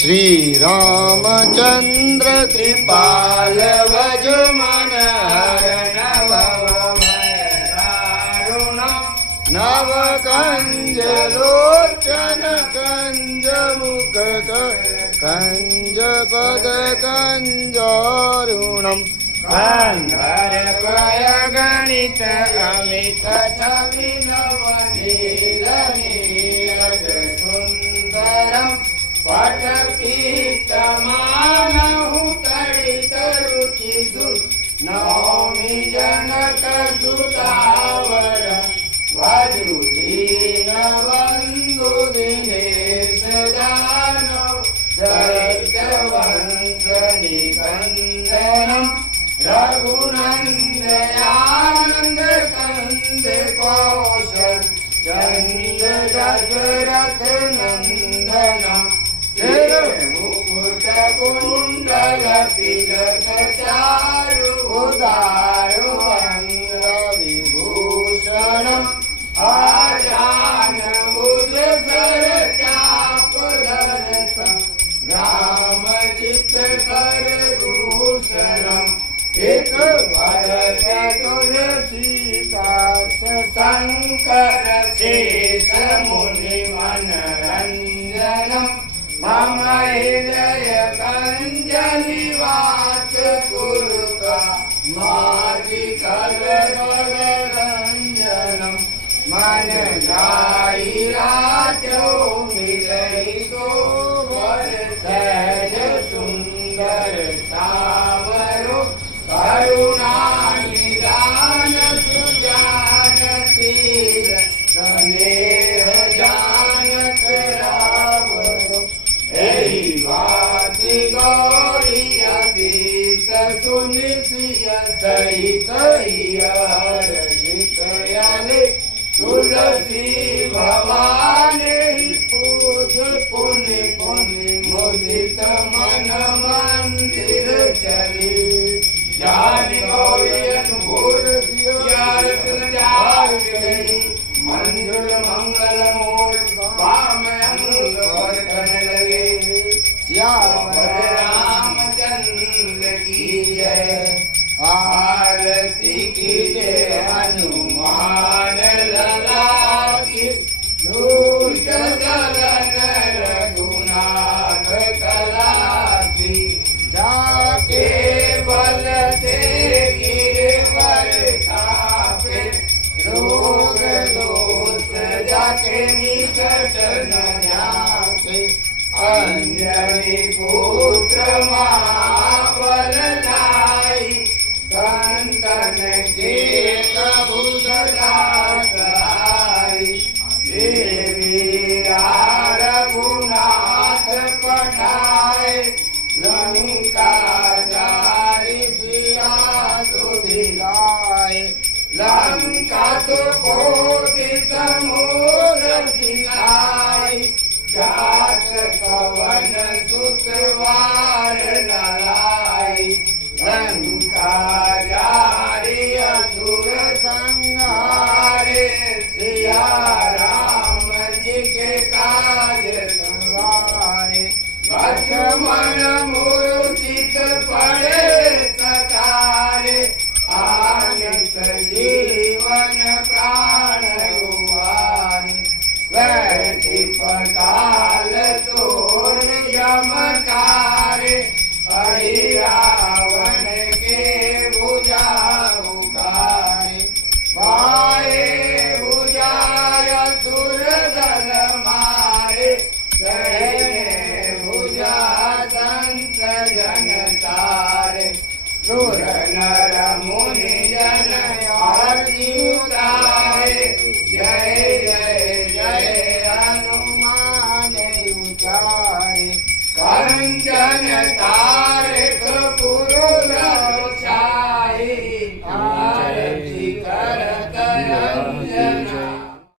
श्री रामचंद्र कृपाल भज मन नव कंज लोचन कंज मुख कंज पद कंजारुणम कंधर्वय गणित अमित छवि नवनील नीरज सुंदरम पटपीतमानहु तडित रुचि नौमि जनक सुतावर वज्रुदीन बंधु दिनेश दानव दैत्यवंश निकंदनम रघुनंदनानंद कंद कौशल चंद दशरथ नंदनम मुकुट कुंडल तिलक चारु उदारु अंग विभूषणम आजान भुज सर चाप दर्शन ग्राम चित कर भूषणम एक भरत तुलसीदास शंकर शेष मुनि मनरंजनम मम हृदय कंज निवास कुरुका माधि कलरंजनम मन गाई राजो मिलई तो वर सहज सुंदर सावरो करुणा निदान सुजान तीर स्नेह जानत रावरो एहि भाति गौरी अतीत सुनिसिय सहित हर्षित यले तुलसी भवानी पूज पुनि पुनि मुदित मन मंदिर चली जान गौरी अनुभूत गई मंजुल मंगल मूल वाम अंग वर्धन लगे श्याम रामचंद्र की जय आरती की जय हनुमान लला की दूष गगन रघुनाथ कला की जाके बल से गिरवर खापे रोग दोष जाके निकट न जाके अंजनी पुत्र महाबल लाई संतन के प्रभु सदा सहाय देवी रघुनाथ पठाए लंका जारी सिया सुधिलाए लंका तो कोटि समूर सिलाए जात कवन सुतवार नलाई लंका जारी असुर संहारे सिया राम जी के काज सवारे लक्ष्मण मूर्छित पड़े सकारे आने सजीवन प्राण हुआन बैठी पताल तोड़ यमकारे हरि रावण के भुजा उगारे बाए भुजाय सुर दल मारे सहने भुजा संत जन तारे सुर नर मुनि जन आरती उतारे जय जय जय हनुमान उचारे कंचन तारे